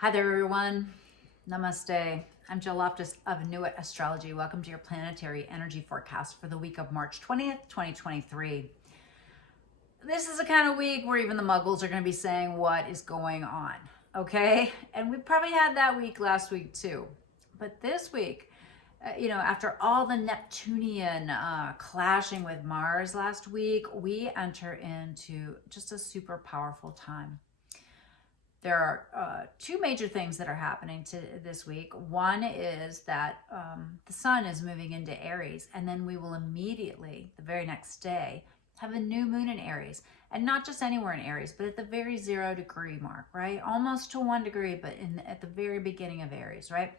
Hi there, everyone. Namaste. I'm Jill Loftus of Nuit Astrology. Welcome to your planetary energy forecast for the week of March 20th, 2023. This is the kind of week where even the muggles are going to be saying what is going on, okay? And we probably had that week last week too. But this week, after all the Neptunian clashing with Mars last week, we enter into just a super powerful time. There are two major things that are happening this week. One is that the sun is moving into Aries, and then we will immediately, the very next day, have a new moon in Aries. And not just anywhere in Aries, but at the very 0 degree mark, right? Almost to 1 degree, but at the very beginning of Aries, right?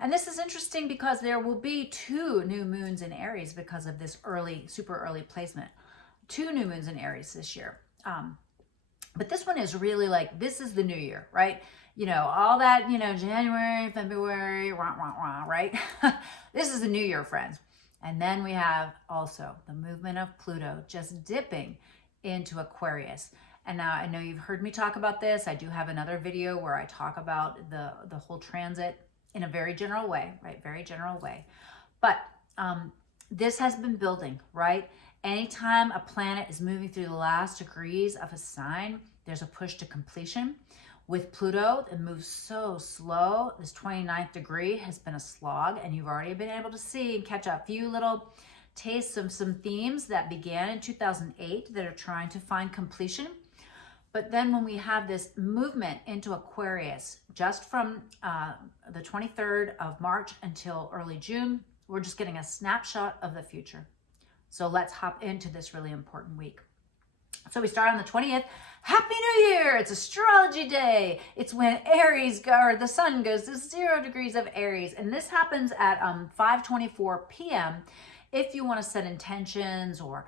And this is interesting because there will be 2 new moons in Aries because of this super early placement. 2 new moons in Aries this year. But this one is really like, this is the new year, right? All that, January, February, right? This is the new year, friends. And then we have also the movement of Pluto just dipping into Aquarius. And now I know you've heard me talk about this. I do have another video where I talk about the whole transit in a very general way, right? Very general way. But this has been building, right? Anytime a planet is moving through the last degrees of a sign, there's a push to completion. With Pluto, it moves so slow. This 29th degree has been a slog, and you've already been able to see and catch a few little tastes of some themes that began in 2008 that are trying to find completion. But then when we have this movement into Aquarius, just from the 23rd of March until early June, we're just getting a snapshot of the future. So let's hop into this really important week. So we start on the 20th. Happy New Year! It's Astrology Day. It's when the sun goes to 0 degrees of Aries. And this happens at 5:24 p.m. if you want to set intentions or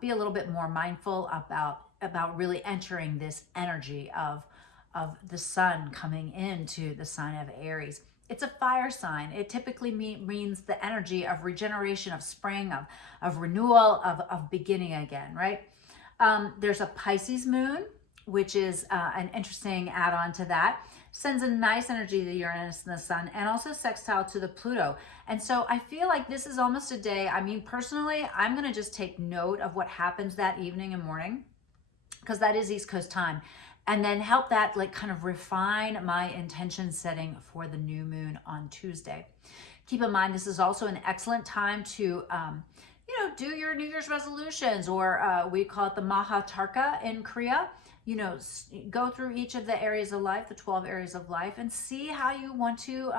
be a little bit more mindful about really entering this energy of the sun coming into the sign of Aries. It's a fire sign. It typically means the energy of regeneration, of spring, of renewal, of beginning again, right? There's a Pisces moon, which is an interesting add-on to that. Sends a nice energy to Uranus and the sun, and also sextile to the Pluto. And so I feel like this is almost a day, personally, I'm going to just take note of what happens that evening and morning, because that is East Coast time. And then help that kind of refine my intention setting for the new moon on Tuesday. Keep in mind, this is also an excellent time to, do your New Year's resolutions, or we call it the Mahatarka in Korea. Go through each of the areas of life, the 12 areas of life, and see how you want to,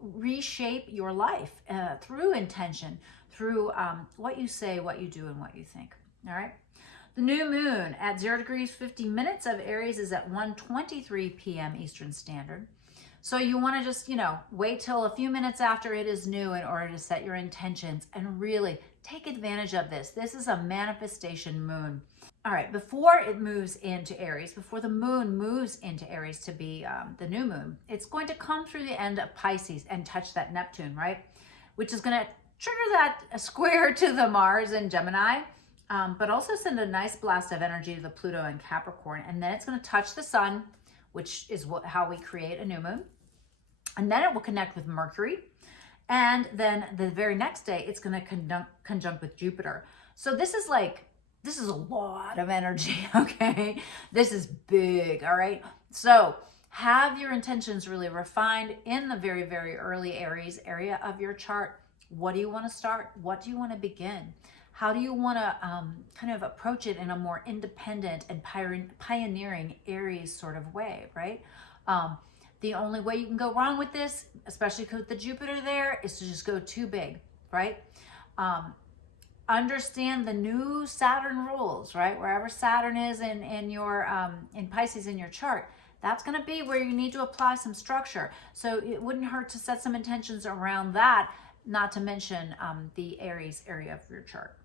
reshape your life through intention, through what you say, what you do, and what you think. All right. The new moon at 0 degrees 50 minutes of Aries is at 1:23 p.m. Eastern Standard. So you want to just, wait till a few minutes after it is new in order to set your intentions and really take advantage of this. This is a manifestation moon. All right, before it moves into Aries, before the moon moves into Aries to be the new moon, it's going to come through the end of Pisces and touch that Neptune, right? Which is going to trigger that square to the Mars in Gemini. But also send a nice blast of energy to the Pluto and Capricorn. And then it's going to touch the sun, which is how we create a new moon. And then it will connect with Mercury. And then the very next day, it's going to conjunct with Jupiter. So this is a lot of energy, okay? This is big, all right? So have your intentions really refined in the very, very early Aries area of your chart. What do you want to start? What do you want to begin? How do you want to kind of approach it in a more independent and pioneering Aries sort of way, right? The only way you can go wrong with this, especially with the Jupiter there, is to just go too big, right? Understand the new Saturn rules, right? Wherever Saturn is in your in Pisces in your chart, that's going to be where you need to apply some structure. So it wouldn't hurt to set some intentions around that, not to mention the Aries area of your chart.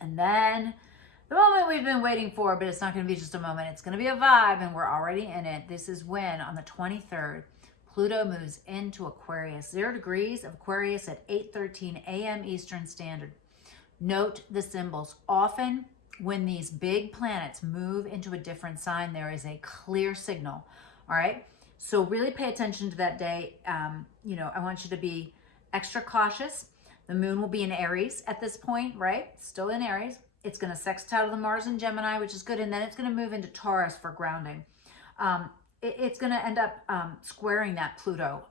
And then the moment we've been waiting for, but it's not going to be just a moment, it's going to be a vibe, and we're already in it. This is when, on the 23rd, Pluto moves into Aquarius, 0 degrees of Aquarius at 8:13 a.m. Eastern Standard. Note the symbols. Often, when these big planets move into a different sign, there is a clear signal All right. So really pay attention to that day. You know, I want you to be extra cautious. The moon will be in Aries at this point, right? Still in Aries. It's going to sextile the Mars in Gemini, which is good. And then it's going to move into Taurus for grounding. It's going to end up squaring that Pluto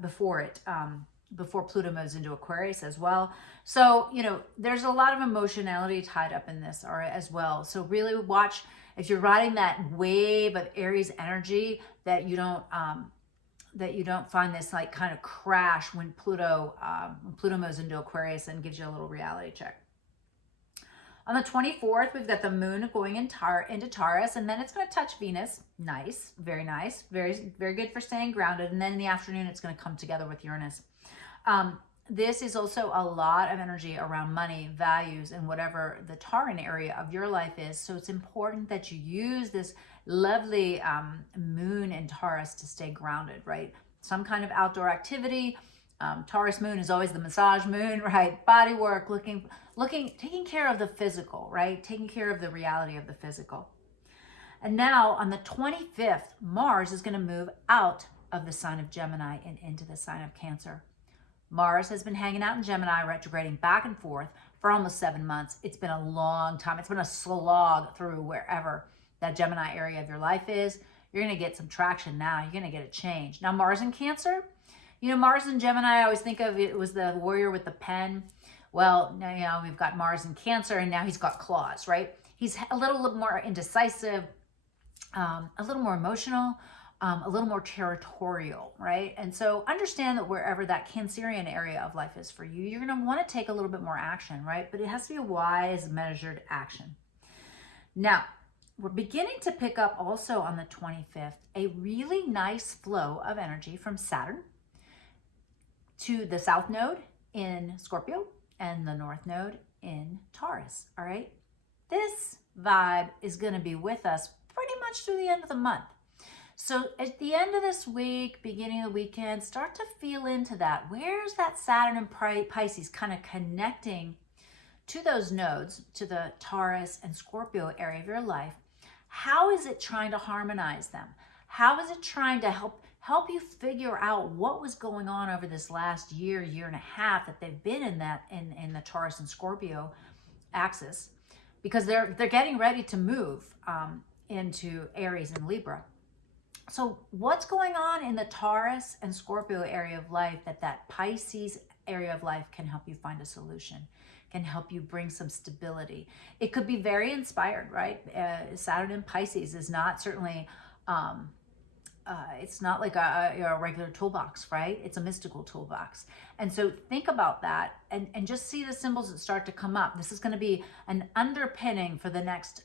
before Pluto moves into Aquarius as well. So, you know, there's a lot of emotionality tied up in this as well. So really watch if you're riding that wave of Aries energy, that you don't find this like kind of crash when Pluto moves into Aquarius and gives you a little reality check. On the 24th, we've got the moon going into Taurus, and then it's going to touch Venus. Nice, very, very good for staying grounded. And then in the afternoon, it's going to come together with Uranus. This is also a lot of energy around money, values, and whatever the Tauran area of your life is. So it's important that you use this lovely moon in Taurus to stay grounded, right? Some kind of outdoor activity. Taurus moon is always the massage moon, right? Body work, taking care of the physical, right? Taking care of the reality of the physical. And now on the 25th, Mars is going to move out of the sign of Gemini and into the sign of Cancer. Mars has been hanging out in Gemini, retrograding back and forth for almost 7 months. It's been a long time. It's been a slog through wherever that Gemini area of your life is. You're going to get some traction now. You're going to get a change. Now, Mars in Cancer, you know, Mars in Gemini, I always think of it was the warrior with the pen. Well, now, you know, we've got Mars in Cancer, and now he's got claws, right? He's a little more indecisive, a little more emotional, a little more territorial, right? And so understand that wherever that Cancerian area of life is for you, you're going to want to take a little bit more action, right? But it has to be a wise, measured action. Now, we're beginning to pick up also on the 25th, a really nice flow of energy from Saturn to the South Node in Scorpio and the North Node in Taurus, all right? This vibe is going to be with us pretty much through the end of the month. So at the end of this week, beginning of the weekend, start to feel into that. Where's that Saturn and Pisces kind of connecting to those nodes, to the Taurus and Scorpio area of your life? How is it trying to harmonize them? How is it trying to help you figure out what was going on over this last year and a half that they've been in the Taurus and Scorpio axis? Because they're getting ready to move into Aries and Libra. So what's going on in the Taurus and Scorpio area of life that Pisces area of life can help you find a solution, can help you bring some stability? It could be very inspired, right? Saturn in Pisces is not certainly, it's not like a regular toolbox, right? It's a mystical toolbox. And so think about that and just see the symbols that start to come up. This is going to be an underpinning for the next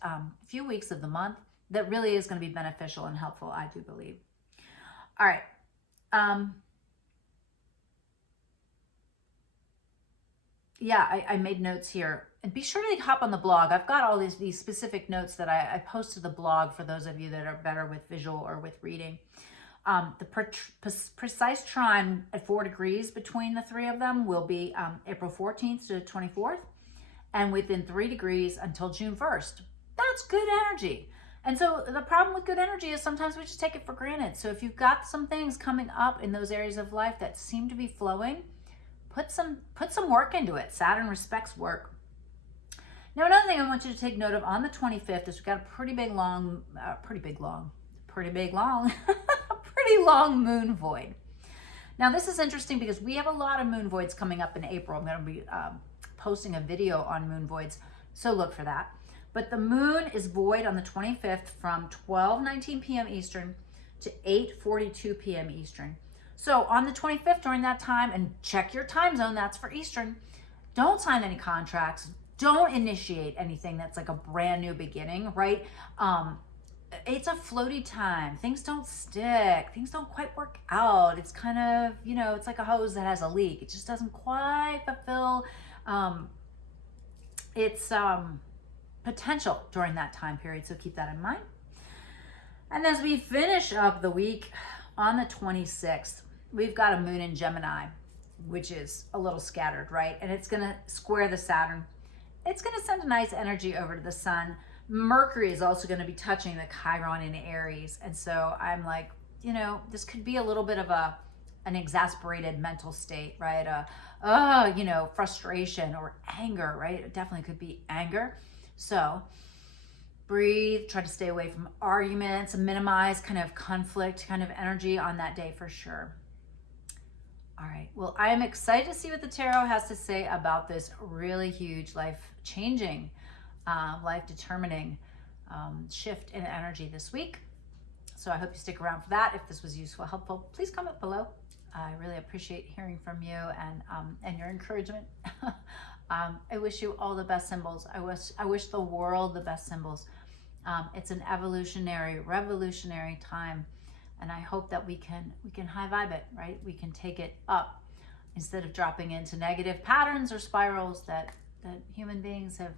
few weeks of the month that really is going to be beneficial and helpful, I do believe. All right. Yeah, I made notes here. And be sure to hop on the blog. I've got all these specific notes that I posted to the blog for those of you that are better with visual or with reading. The precise trine at 4 degrees between the three of them will be April 14th to the 24th, and within 3 degrees until June 1st. That's good energy. And so the problem with good energy is sometimes we just take it for granted. So if you've got some things coming up in those areas of life that seem to be flowing, put some work into it. Saturn respects work. Now, another thing I want you to take note of on the 25th is we've got a pretty long moon void. Now, this is interesting because we have a lot of moon voids coming up in April. I'm going to be posting a video on moon voids, so look for that. But the moon is void on the 25th from 12:19 p.m. Eastern to 8:42 p.m. Eastern. So on the 25th during that time, and check your time zone, that's for Eastern, don't sign any contracts. Don't initiate anything that's like a brand new beginning, right? It's a floaty time. Things don't stick. Things don't quite work out. It's kind of, you know, it's like a hose that has a leak. It just doesn't quite fulfill its potential during that time period. So keep that in mind. And as we finish up the week on the 26th, we've got a moon in Gemini, which is a little scattered, right? And it's going to square the Saturn. It's going to send a nice energy over to the sun. Mercury is also going to be touching the Chiron in Aries. And so I'm like, you know, this could be a little bit of an exasperated mental state, right? You know, frustration or anger, right? It definitely could be anger. So breathe, try to stay away from arguments, minimize kind of conflict kind of energy on that day for sure. All right, well, I am excited to see what the tarot has to say about this really huge life-changing, life-determining shift in energy this week. So I hope you stick around for that. If this was useful, helpful, please comment below. I really appreciate hearing from you and your encouragement. I wish you all the best symbols. I wish the world the best symbols. It's an evolutionary, revolutionary time. And I hope that we can high vibe it, right? We can take it up instead of dropping into negative patterns or spirals that human beings have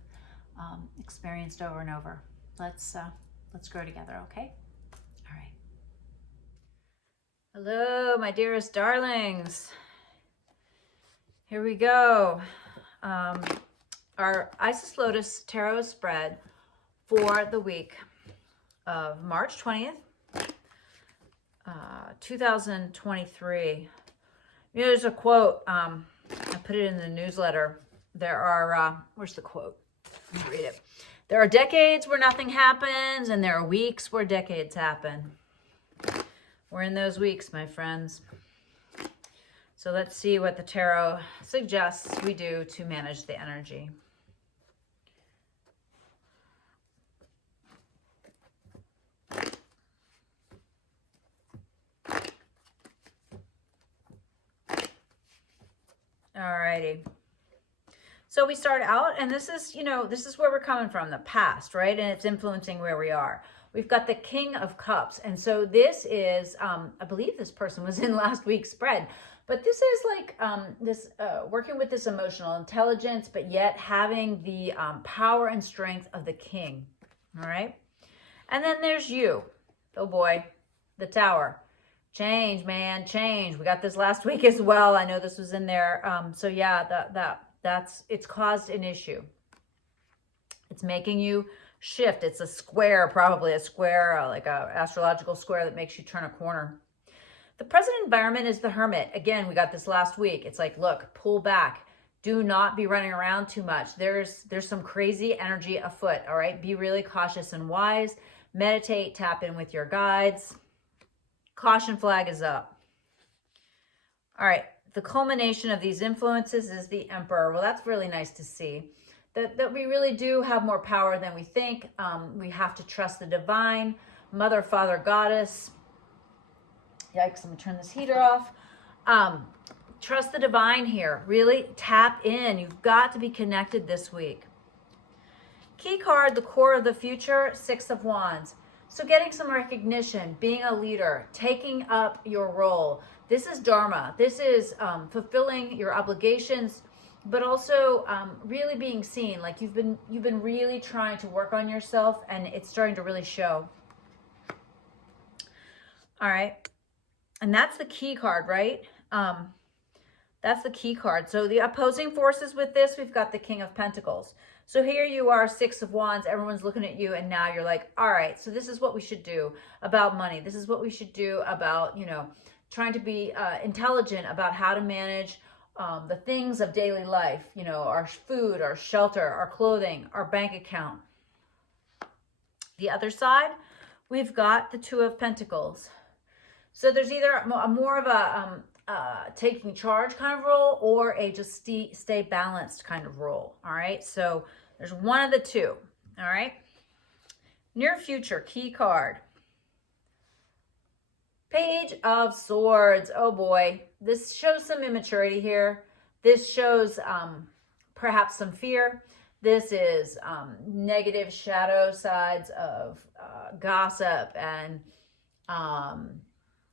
experienced over and over. Let's grow together, okay? All right. Hello, my dearest darlings. Here we go. Our Isis Lotus Tarot spread for the week of March 20th. 2023. You know, there's a quote, I put it in the newsletter. There are, where's the quote? Let me read it. There are decades where nothing happens, and there are weeks where decades happen. We're in those weeks, my friends. So let's see what the tarot suggests we do to manage the energy. Alrighty. So we start out, and this is, you know, this is where we're coming from, the past, right? And it's influencing where we are. We've got the King of Cups. And so this is, I believe this person was in last week's spread, but this is like working with this emotional intelligence, but yet having the power and strength of the king. All right. And then there's you. Oh boy, the Tower. Change, man, change. We got this last week as well. I know this was in there. So yeah, it's caused an issue. It's making you shift. It's a square, probably a square, like a astrological square that makes you turn a corner. The present environment is the Hermit. Again, we got this last week. It's like, look, pull back. Do not be running around too much. There's some crazy energy afoot. All right. Be really cautious and wise. Meditate, tap in with your guides. Caution flag is up. All right, the culmination of these influences is the Emperor. Well, that's really nice to see. That we really do have more power than we think. We have to trust the divine, Mother, Father, Goddess. Yikes, I'm gonna turn this heater off. Trust the divine here. Really tap in. You've got to be connected this week. Key card, the core of the future, Six of Wands. So getting some recognition, being a leader, taking up your role. This is Dharma. This is fulfilling your obligations, but also really being seen. Like you've been really trying to work on yourself, and it's starting to really show. All right. And that's the key card, right? That's the key card. So the opposing forces with this, we've got the King of Pentacles. So here you are, Six of Wands, everyone's looking at you, and now you're like, all right, so this is what we should do about money. This is what we should do about, you know, trying to be intelligent about how to manage the things of daily life, you know, our food, our shelter, our clothing, our bank account. The other side, we've got the Two of Pentacles. So there's either more of a taking charge kind of role or a just stay balanced kind of role. All right. So there's one of the two. All right. Near future key card. Page of Swords. Oh boy. This shows some immaturity here. This shows perhaps some fear. This is negative shadow sides of gossip and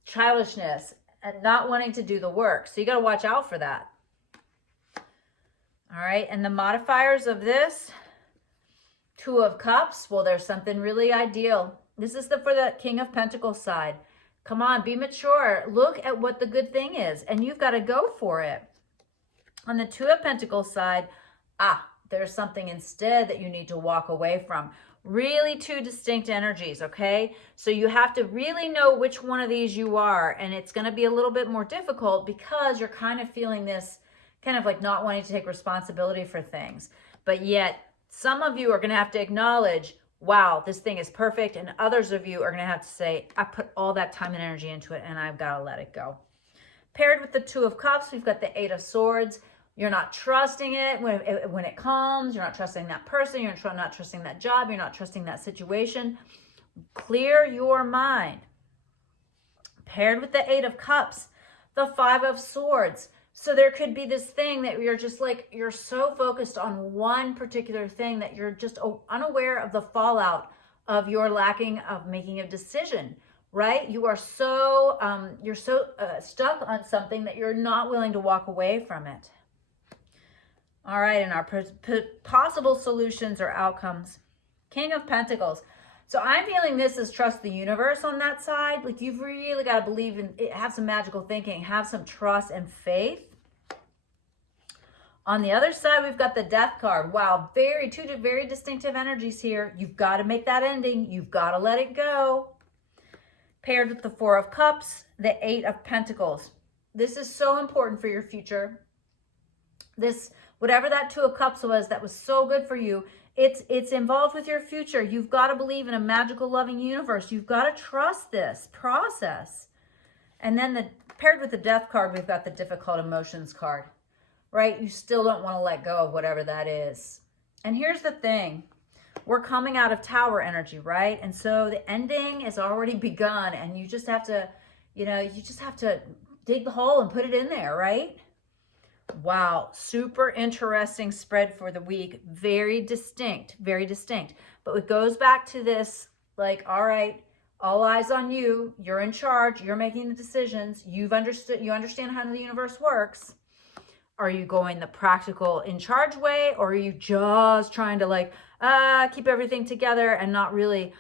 childishness and not wanting to do the work. So you got to watch out for that. All right. And the modifiers of this, Two of Cups. Well, there's something really ideal. This is for the King of Pentacles side. Come on, be mature. Look at what the good thing is, and you've got to go for it. On the Two of Pentacles side, there's something instead that you need to walk away from. Really two distinct energies, okay? So you have to really know which one of these you are, and it's going to be a little bit more difficult because you're kind of feeling this kind of like not wanting to take responsibility for things. But yet some of you are going to have to acknowledge, wow, this thing is perfect, and others of you are going to have to say, I put all that time and energy into it and I've got to let it go. Paired with the Two of Cups, we've got the Eight of Swords. You're not trusting it when it comes. You're not trusting that person. You're not trusting that job. You're not trusting that situation. Clear your mind. Paired with the Eight of Cups, the Five of Swords. So there could be this thing that you're just like, you're so focused on one particular thing that you're just unaware of the fallout of your lacking of making a decision, right? You are so, stuck on something that you're not willing to walk away from it. All right, and our possible solutions or outcomes. King of Pentacles. So I'm feeling this is trust the universe on that side. Like you've really got to believe in it, have some magical thinking, have some trust and faith. On the other side, we've got the Death card. Wow, two very distinctive energies here. You've got to make that ending. You've got to let it go. Paired with the Four of Cups, the Eight of Pentacles. This is so important for your future. This, whatever that Two of Cups was that was so good for you, it's involved with your future. You've got to believe in a magical, loving universe. You've got to trust this process. And then paired with the Death card, we've got the Difficult Emotions card, right? You still don't want to let go of whatever that is. And here's the thing. We're coming out of Tower energy, right? And so the ending has already begun, and you just have to, dig the hole and put it in there, right? Wow, super interesting spread for the week. Very distinct, very distinct. But it goes back to this, like, all right, all eyes on you. You're in charge. You're making the decisions. You understand how the universe works. Are you going the practical in charge way, or are you just trying to keep everything together and not really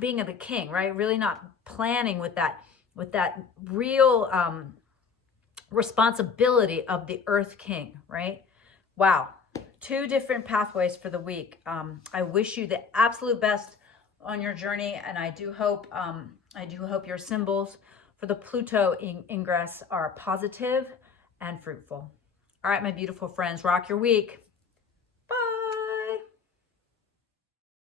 being the king, right? Really not planning with that real responsibility of the Earth King, right? Wow, two different pathways for the week. I wish you the absolute best on your journey, and I do hope your symbols for the Pluto ingress are positive and fruitful. All right, my beautiful friends, rock your week.